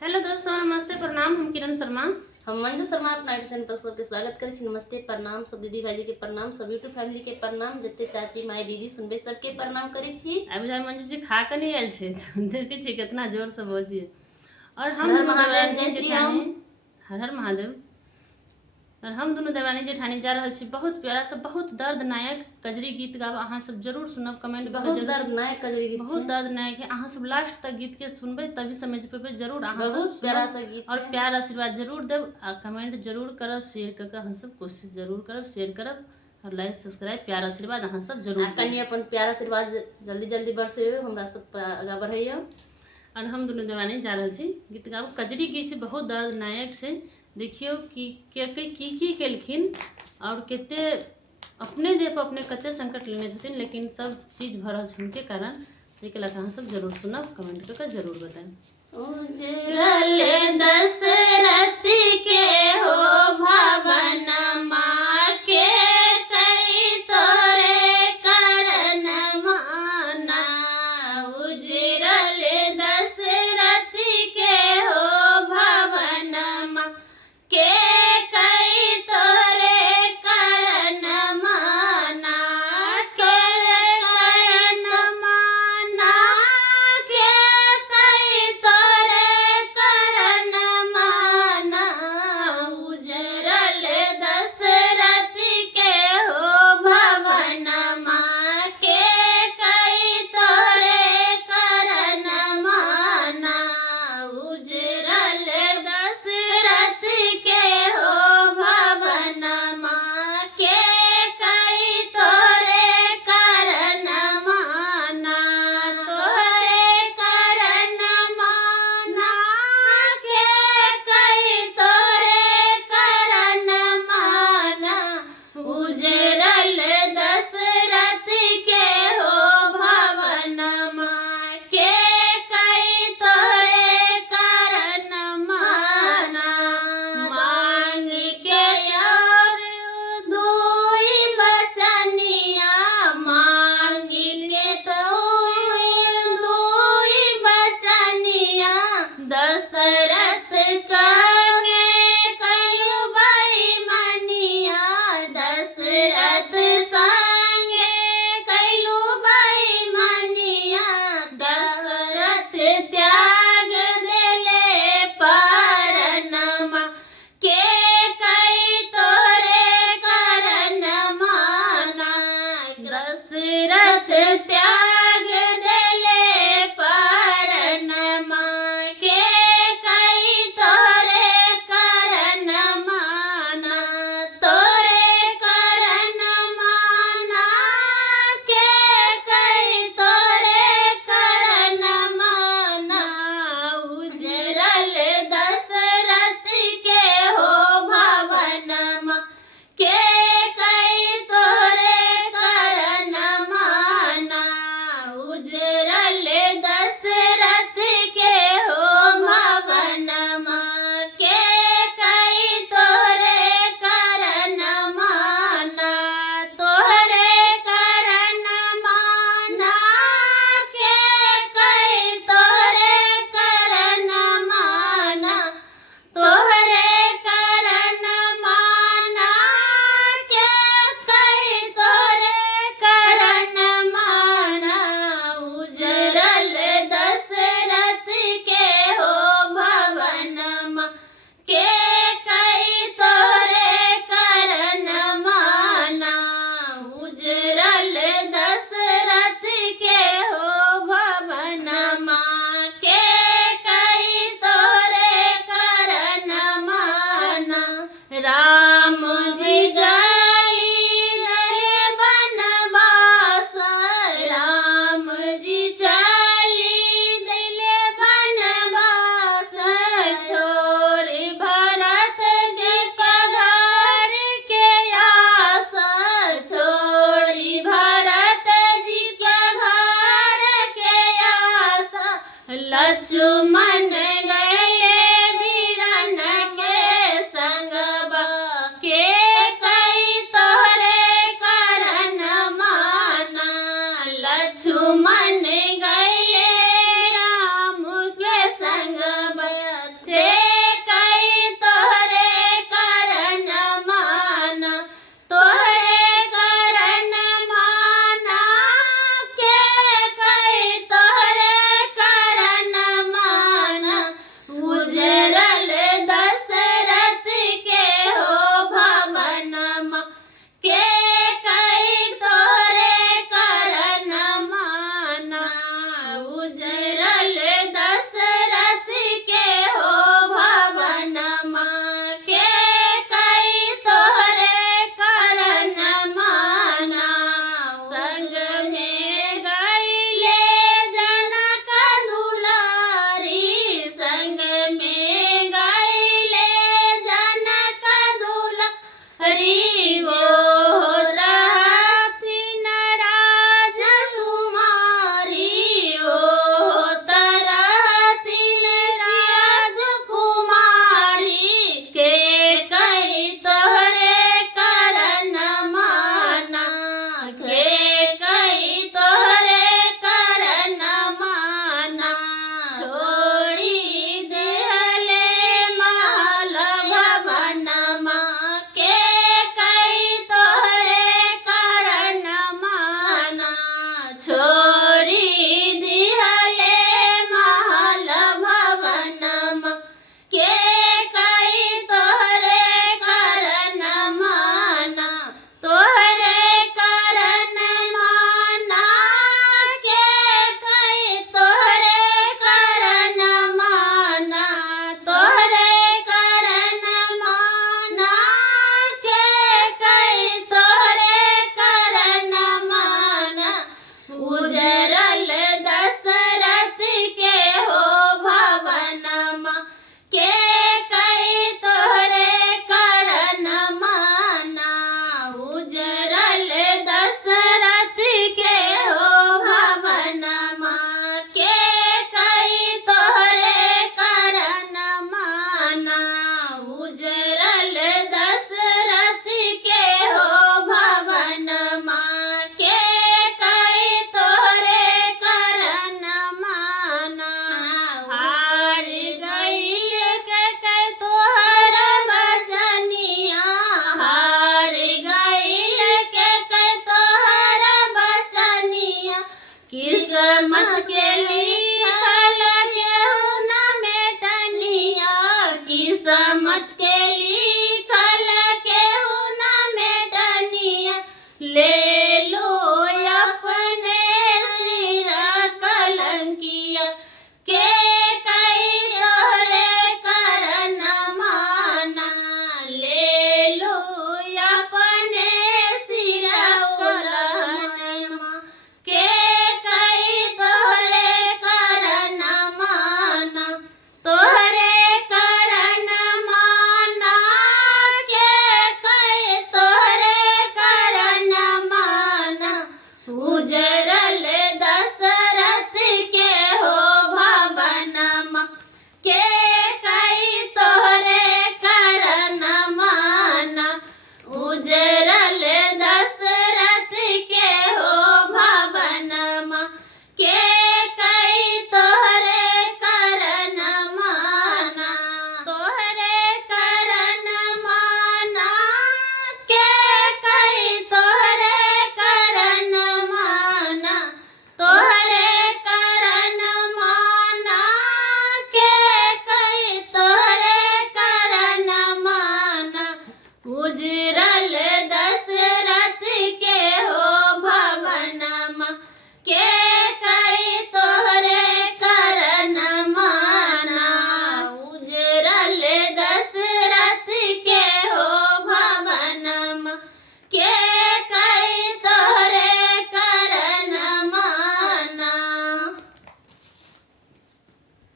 Hello दोस्तों, नमस्ते प्रणाम। हम किरण शर्मा। हम मंजू शर्मा अपना यूट्यूब चैनल पर सबके स्वागत करै छी। नमस्ते प्रणाम सब दीदी भाईजी के प्रणाम, सब यूट्यूब फैमिली के प्रणाम, जते चाची माई दीदी सुनबे सबके प्रणाम करै छी। अभी जाय मंजू जी खा के नहीं आयल छे, देखे छी कितना जोर से बजिए। और हम हर हर दोनों महादेव, देवरानी जय श्री राम। जेठानी, हर हर महादेव। और हम दोनों देवरानी जेठानी जा रहल छी बहुत प्यारा सा, बहुत दर्दनायक कजरी गीत गाब। अहाँ सब जरूर सुनब, कमेंट करके बहुत जरूर। दर्दनायक कजरी गीत बहुत छै, दर्दनायक है। अहाँ सब लास्ट तक गीत के सुनबे तभी समझ पेबे। जरूर अहाँ सब बहुत प्यारा सुनब सा गीत और है। प्यार आशीर्वाद जरूर देव आ कमेंट जरूर करब, शेयर करके अहाँ सब कोशिश जरूर करब, शेयर करब और लाइक सब्सक्राइब प्यार आशीर्वाद अहाँ सब जरूर देब। कनी अपन प्यार आशीर्वाद जल्दी जल्दी बरसेबे, हमरा सब आगा बढ़ैया। और हम दोनों देवानी जा रहल छी गीत गाब। कजरी गीत छै, बहुत दर्दनायक छै। देखियो कि की केलखिन और केते अपने देह पर अपने कते संकट लेने छथिन, लेकिन सब चीज भऽ रहल छै हुनके कारण। ताहिके लऽ कऽ अहाँ सब जरूर सुनब, कमेंट करके जरूर बताएब। उजरल दशरथ के हो भवनमा के, कई तोरे करन माना। उजरल दशरथ के हो भवनमा के, कई तोरे करन माना। करन माना के, कई तोरे करन माना। उजरल दशरथ के हो भवनमा के, कई तोरे करन माना। उजरल दशरथ के हो भवनमा के, कई तोरे करन माना। तोरे करन माना के, कई तोरे करन माना। उजरल दशरथ के हो भवनमा के, कई तोरे करन माना। मांग के और दुई बचनिया, मांग के दुई बचनिया। दशरथ संगे कलु बेईमानिया, दशरथ संगे कलु बेईमानिया। दशरथ त्याग देले परनमा के, कई तोरे करन माना। दशरथ त्याग देले परनमा के, के